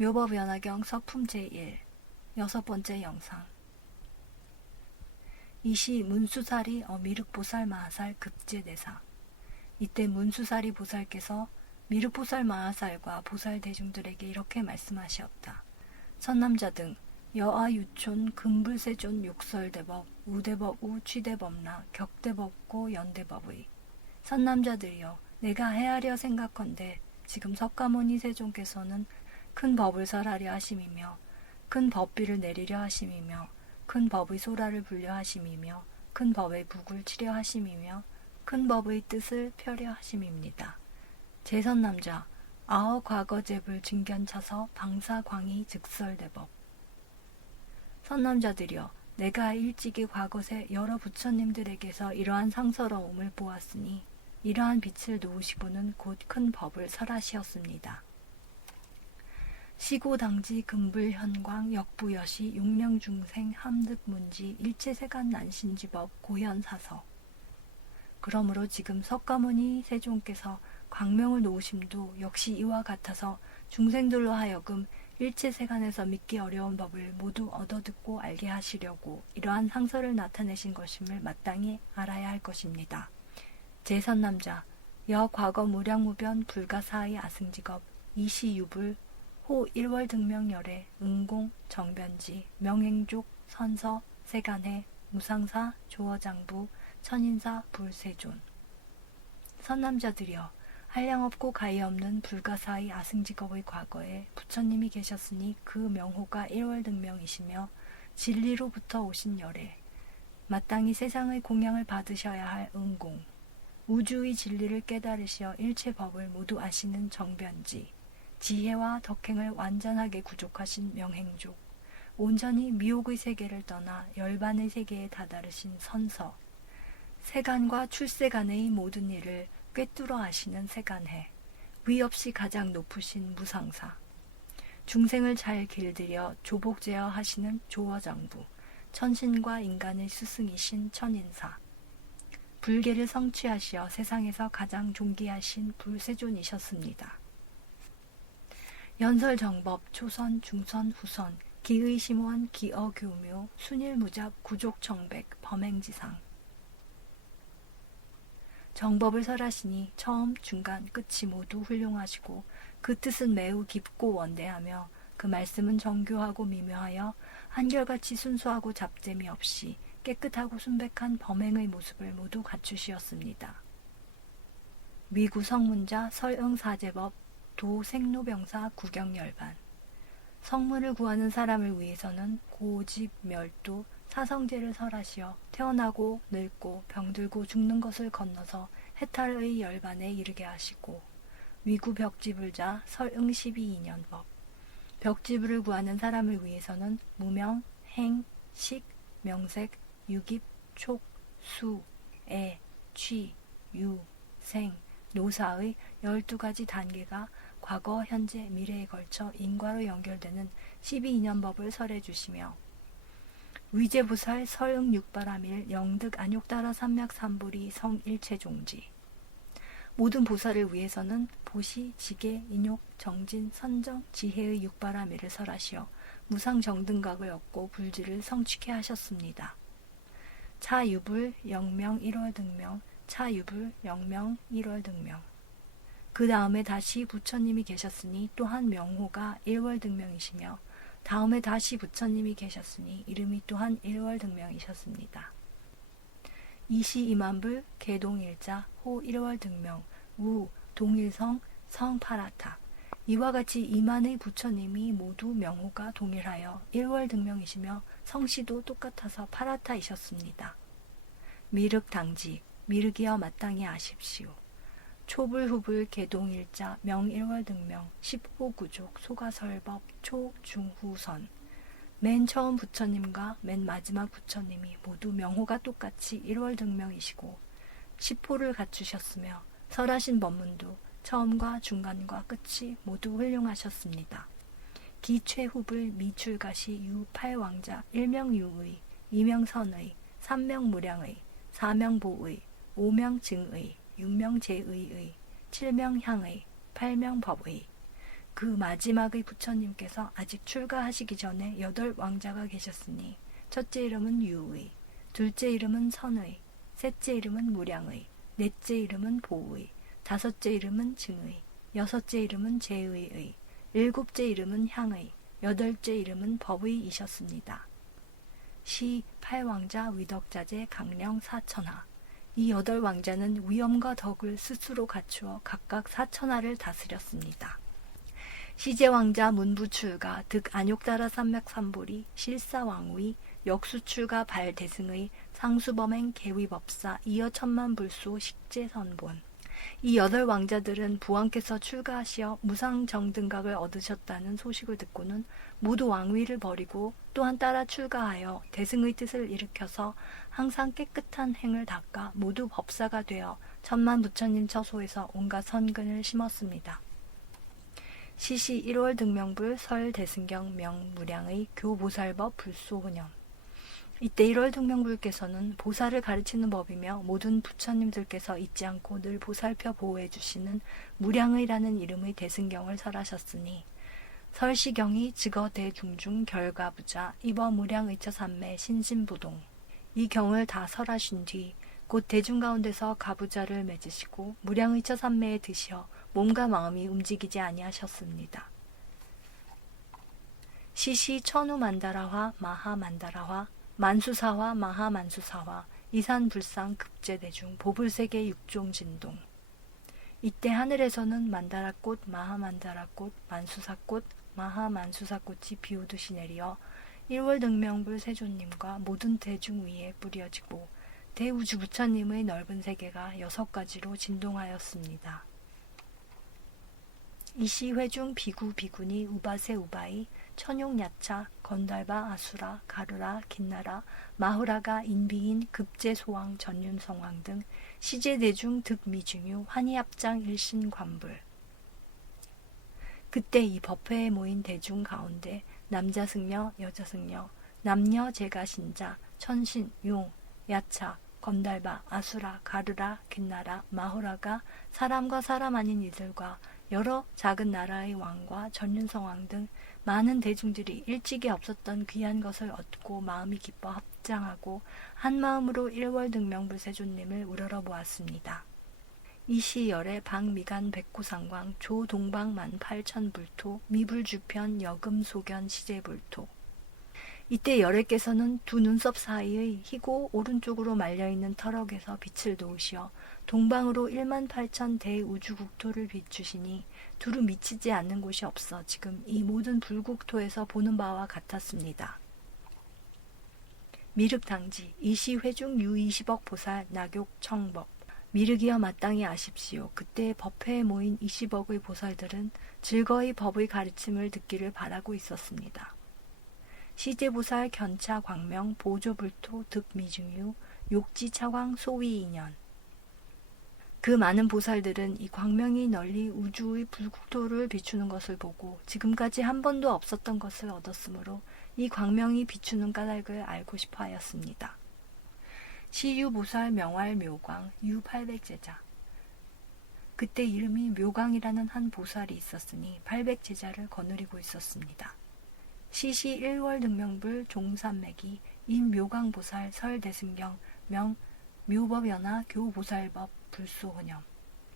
묘법연화경 서품 제1 여섯 번째 영상. 이시 문수사리 미륵보살 마하살 급제대사. 이때 문수사리 보살께서 미륵보살 마하살과 보살 대중들에게 이렇게 말씀하시었다. 선남자 등 여아 유촌 금불세존 욕설대법 우대법우 취대법나 격대법고 연대법의 선남자들이여, 내가 헤아려 생각컨대 지금 석가모니 세존께서는 큰 법을 설하려 하심이며 큰 법비를 내리려 하심이며 큰 법의 소라를 불려 하심이며 큰 법의 북을 치려 하심이며 큰 법의 뜻을 펴려 하심입니다. 제선남자 아어 과거제불 증견차서 방사광이 즉설대법. 선남자들이여, 내가 일찍이 과거세 여러 부처님들에게서 이러한 상서러움을 보았으니 이러한 빛을 놓으시고는 곧 큰 법을 설하시었습니다. 시고당지 금불현광 역부여시 용령중생 함득문지 일체세간 난신지법 고현사서. 그러므로 지금 석가모니 세존께서 광명을 놓으심도 역시 이와 같아서 중생들로 하여금 일체세간에서 믿기 어려운 법을 모두 얻어듣고 알게 하시려고 이러한 상서를 나타내신 것임을 마땅히 알아야 할 것입니다. 제선남자 여과거 무량무변 불가사의 아승직업 이시유불 호 1월 등명열애 응공 정변지 명행족 선서 세간해 무상사 조어장부 천인사 불세존. 선남자들이여, 한량없고 가히없는 불가사의 아승직업의 과거에 부처님이 계셨으니 그 명호가 1월 등명이시며 진리로부터 오신 열애, 마땅히 세상의 공양을 받으셔야 할 응공, 우주의 진리를 깨달으시어 일체 법을 모두 아시는 정변지, 지혜와 덕행을 완전하게 구족하신 명행족, 온전히 미혹의 세계를 떠나 열반의 세계에 다다르신 선서, 세간과 출세간의 모든 일을 꿰뚫어 아시는 세간해, 위 없이 가장 높으신 무상사, 중생을 잘 길들여 조복제어 하시는 조어장부, 천신과 인간의 스승이신 천인사, 불계를 성취하시어 세상에서 가장 존귀하신 불세존이셨습니다. 연설정법 초선 중선 후선 기의심원 기어교묘 순일무잡 구족청백 범행지상. 정법을 설하시니 처음 중간 끝이 모두 훌륭하시고 그 뜻은 매우 깊고 원대하며 그 말씀은 정교하고 미묘하여 한결같이 순수하고 잡됨이 없이 깨끗하고 순백한 범행의 모습을 모두 갖추시었습니다. 위구 성문자 설응사제법 도생로병사 구경열반. 성문을 구하는 사람을 위해서는 고집, 멸도, 사성제를 설하시어 태어나고 늙고 병들고 죽는 것을 건너서 해탈의 열반에 이르게 하시고, 위구 벽지불자 설응 12인연법. 벽지불을 구하는 사람을 위해서는 무명, 행, 식, 명색, 유깁, 촉, 수, 애, 취, 유, 생, 노사의 12가지 단계가 과거, 현재, 미래에 걸쳐 인과로 연결되는 12인연법을 설해 주시며, 위제부살 설응 육바라밀 영득 안욕따라 삼맥삼불이 성일체종지. 모든 보살을 위해서는 보시, 지계, 인욕, 정진, 선정, 지혜의 육바라밀을 설하시어 무상정등각을 얻고 불지를 성취케 하셨습니다. 차유불 영명 1월 등명 차유불 영명 1월 등명. 그 다음에 다시 부처님이 계셨으니 또한 명호가 1월 등명이시며 다음에 다시 부처님이 계셨으니 이름이 또한 1월 등명이셨습니다. 이시 이만불 개동일자 호 1월 등명 우 동일성 성파라타. 이와 같이 이만의 부처님이 모두 명호가 동일하여 1월 등명이시며 성씨도 똑같아서 파라타이셨습니다. 미륵당지 미륵이여 마땅히 아십시오. 초불후불 개동일자 명일월 등명 10호구족 소가설법 초중후선. 맨 처음 부처님과 맨 마지막 부처님이 모두 명호가 똑같이 1월 등명이시고 10호를 갖추셨으며 설하신 법문도 처음과 중간과 끝이 모두 훌륭하셨습니다. 기최후불 미출가시 유팔왕자 1명유의 2명선의 3명무량의 4명보의 5명증의 6명제의의 7명향의 8명법의 그 마지막의 부처님께서 아직 출가하시기 전에 8왕자가 계셨으니 첫째 이름은 유의, 둘째 이름은 선의, 셋째 이름은 무량의, 넷째 이름은 보의, 다섯째 이름은 증의, 여섯째 이름은 제의의, 일곱째 이름은 향의, 여덟째 이름은 법의이셨습니다. 시 8왕자 위덕자재 강령 사천하. 이 8왕자는 위엄과 덕을 스스로 갖추어 각각 사천하를 다스렸습니다. 시제왕자 문부출가 득 안욕다라 삼맥삼보리 실사왕위 역수출가 발대승의 상수범행 계위법사 이어 천만불소 식제선본. 이 8왕자들은 부왕께서 출가하시어 무상정등각을 얻으셨다는 소식을 듣고는 모두 왕위를 버리고 또한 따라 출가하여 대승의 뜻을 일으켜서 항상 깨끗한 행을 닦아 모두 법사가 되어 천만 부처님 처소에서 온갖 선근을 심었습니다. 시시 1월 등명불 설 대승경 명무량의 교보살법 불소훈염. 이때 1월 등명불께서는 보살을 가르치는 법이며 모든 부처님들께서 잊지 않고 늘 보살펴 보호해 주시는 무량의라는 이름의 대승경을 설하셨으니 설시경이 즉어 대중중 결가부자 입어 무량의처 삼매 신신부동. 이 경을 다 설하신 뒤 곧 대중 가운데서 가부자를 맺으시고 무량의처 삼매에 드시어 몸과 마음이 움직이지 아니하셨습니다. 시시 천우만다라화 마하만다라화 만수사화 마하만수사화 이산불상 급제대중 보불세계 육종진동. 이때 하늘에서는 만다라꽃 마하만다라꽃 만수사꽃 마하만수사꽃이 비오듯이 내리어 1월 등명불 세존님과 모든 대중 위에 뿌려지고 대우주 부처님의 넓은 세계가 6가지로 진동하였습니다. 이시 회중 비구 비구니 우바세 우바이 천용 야차 건달바 아수라 가르라 긴나라 마후라가 인비인 급제 소왕 전륜 성왕 등 시제 대중 득 미중유 환희합장 일신 관불. 그때 이 법회에 모인 대중 가운데 남자 승려 여자 승려 남녀 제가 신자 천신 용 야차 건달바 아수라 가르라 긴나라 마후라가 사람과 사람 아닌 이들과 여러 작은 나라의 왕과 전륜성왕 등 많은 대중들이 일찍이 없었던 귀한 것을 얻고 마음이 기뻐 합장하고 한마음으로 1월 등명불세존님을 우러러 보았습니다. 이 시열에 박미간 백구상광 조동방 18,000불토 미불주편 여금소견 시제불토. 이때 열애께서는 두 눈썹 사이의 희고 오른쪽으로 말려있는 터럭에서 빛을 놓으시어 동방으로 18,000 대우주국토를 비추시니 두루 미치지 않는 곳이 없어 지금 이 모든 불국토에서 보는 바와 같았습니다. 미륵당지 이시회중 유20억 보살 낙욕 청법. 미륵이여 마땅히 아십시오. 그때 법회에 모인 20억의 보살들은 즐거이 법의 가르침을 듣기를 바라고 있었습니다. 시제보살 견차 광명 보조불토 득미중유 욕지차광 소위인연. 그 많은 보살들은 이 광명이 널리 우주의 불국토를 비추는 것을 보고 지금까지 한 번도 없었던 것을 얻었으므로 이 광명이 비추는 까닭을 알고 싶어 하였습니다. 시유보살 명활 묘광 유800제자. 그때 이름이 묘광이라는 한 보살이 있었으니 800제자를 거느리고 있었습니다. 시시 1월 등명불 종산맥이 인묘광보살 설대승경 명 묘법연화 교보살법 불소훈염.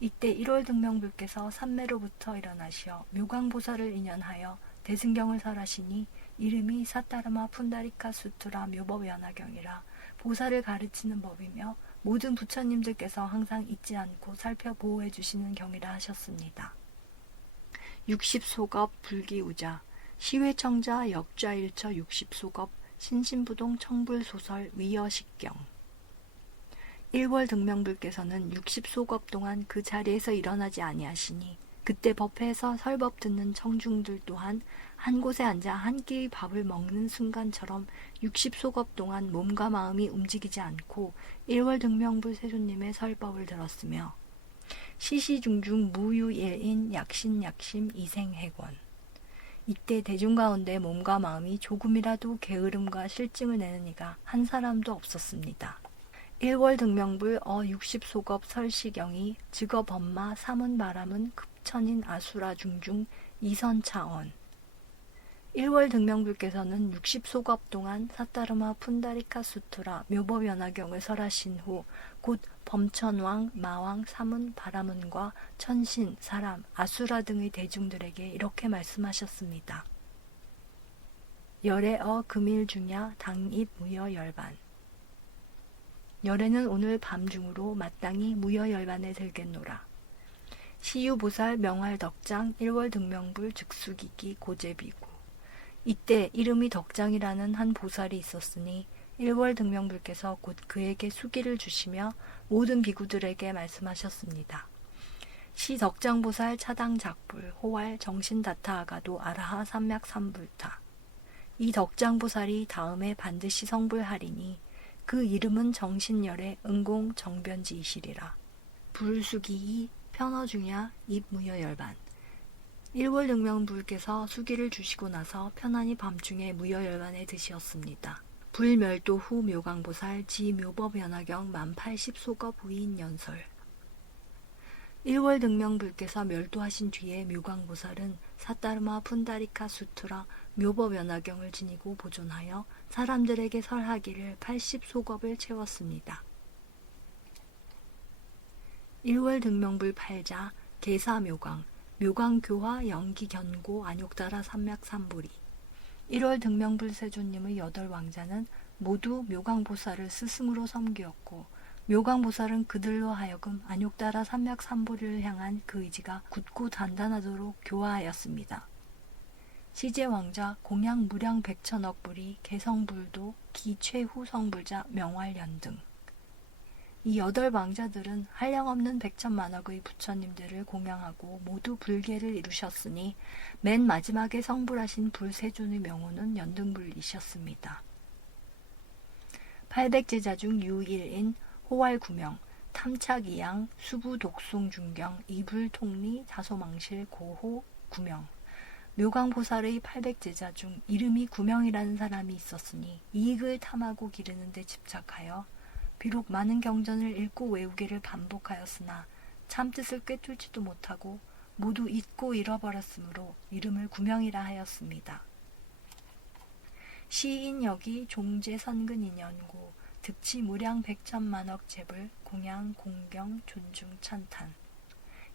이때 1월 등명불께서 삼매로부터 일어나시어 묘광보살을 인연하여 대승경을 설하시니 이름이 사타르마 푼다리카 수투라 묘법연화경이라 보살을 가르치는 법이며 모든 부처님들께서 항상 잊지 않고 살펴보호해 주시는 경이라 하셨습니다. 60소겁 불기우자 시회청자 역좌일처 60소겁 신신부동 청불소설 위여식경. 1월 등명불께서는 60소겁 동안 그 자리에서 일어나지 아니하시니 그때 법회에서 설법 듣는 청중들 또한 한 곳에 앉아 한 끼의 밥을 먹는 순간처럼 60소겁 동안 몸과 마음이 움직이지 않고 1월 등명불 세존님의 설법을 들었으며 시시중중 무유일인 약신약심 이생해권. 이때 대중 가운데 몸과 마음이 조금이라도 게으름과 실증을 내는 이가 한 사람도 없었습니다. 1월 등명불 60소겁 설시경이 즉어 범마 삼은 바람은 급천인 아수라 중중 이선차원 1월 등명불께서는 60소겁 동안 사타르마 푼다리카 수트라 묘법연화경을 설하신 후 곧 범천왕, 마왕, 사문, 바라문과 천신, 사람, 아수라 등의 대중들에게 이렇게 말씀하셨습니다. 열애어 금일중야 당입 무여 열반 열애는 오늘 밤중으로 마땅히 무여 열반에 들겠노라. 시유보살 명활덕장 1월 등명불 즉수기기 고제비구 이때 이름이 덕장이라는 한 보살이 있었으니 1월 등명불께서 곧 그에게 수기를 주시며 모든 비구들에게 말씀하셨습니다. 시 덕장보살 차당 작불 호왈 정신다타아가도 아라하 삼맥삼불타 이 덕장보살이 다음에 반드시 성불하리니 그 이름은 정신열의 응공 정변지이시리라. 불수기이 편어중야 입무여열반 1월 등명불께서 수기를 주시고 나서 편안히 밤중에 무여열반에 드시었습니다. 불멸도 후 묘강보살 지묘법연화경 만 80소겁 후인 연설 1월 등명불께서 멸도하신 뒤에 묘강보살은 사타르마 푼다리카 수트라 묘법연화경을 지니고 보존하여 사람들에게 설하기를 80소겁을 채웠습니다. 1월 등명불 8자 계사묘강 묘강교화 영기견고 안욕다라 삼맥삼보리 1월 등명불 세존님의 8왕자는 모두 묘강보살을 스승으로 섬기었고 묘강보살은 그들로 하여금 안욕다라 삼맥삼보리를 향한 그 의지가 굳고 단단하도록 교화하였습니다. 시제왕자 공양 무량 백천억 불이 개성불도 기최후 성불자 명활연 등 이 8왕자들은 한량없는 백천만억의 부처님들을 공양하고 모두 불계를 이루셨으니 맨 마지막에 성불하신 불세존의 명호는 연등불이셨습니다. 800제자 중 유일인 호활구명, 탐착이양, 수부독송중경, 이불통리, 다소망실, 고호, 구명 묘강보살의 800제자 중 이름이 구명이라는 사람이 있었으니 이익을 탐하고 기르는 데 집착하여 비록 많은 경전을 읽고 외우기를 반복하였으나 참뜻을 꿰뚫지도 못하고 모두 잊고 잃어버렸으므로 이름을 구명이라 하였습니다. 시인역이 종제선근인연고 득치 무량 백천만억 제불 공양 공경 존중 찬탄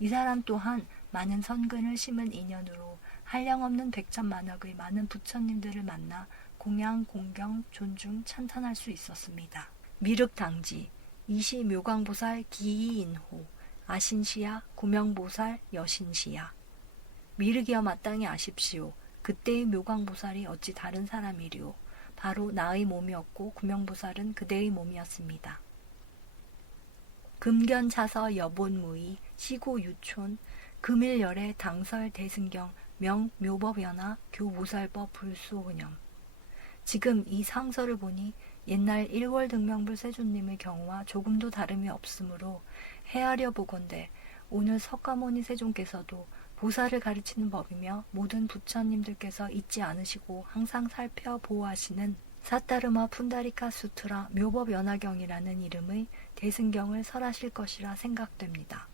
이 사람 또한 많은 선근을 심은 인연으로 한량없는 백천만억의 많은 부처님들을 만나 공양 공경 존중 찬탄할 수 있었습니다. 미륵당지 이시 묘광보살 기이인호 아신시야 구명보살 여신시야 미륵이여 마땅히 아십시오. 그때의 묘광보살이 어찌 다른 사람이리오. 바로 나의 몸이었고 구명보살은 그대의 몸이었습니다. 금견차서 여본무의 시고유촌 금일열의 당설 대승경 명 묘법연화 교보살법 불소흐념 지금 이 상서를 보니 옛날 1월 등명불 세존님의 경우와 조금도 다름이 없으므로 헤아려 보건대 오늘 석가모니 세존께서도 보살을 가르치는 법이며 모든 부처님들께서 잊지 않으시고 항상 살펴 보호하시는 사타르마 푼다리카 수트라 묘법연화경이라는 이름의 대승경을 설하실 것이라 생각됩니다.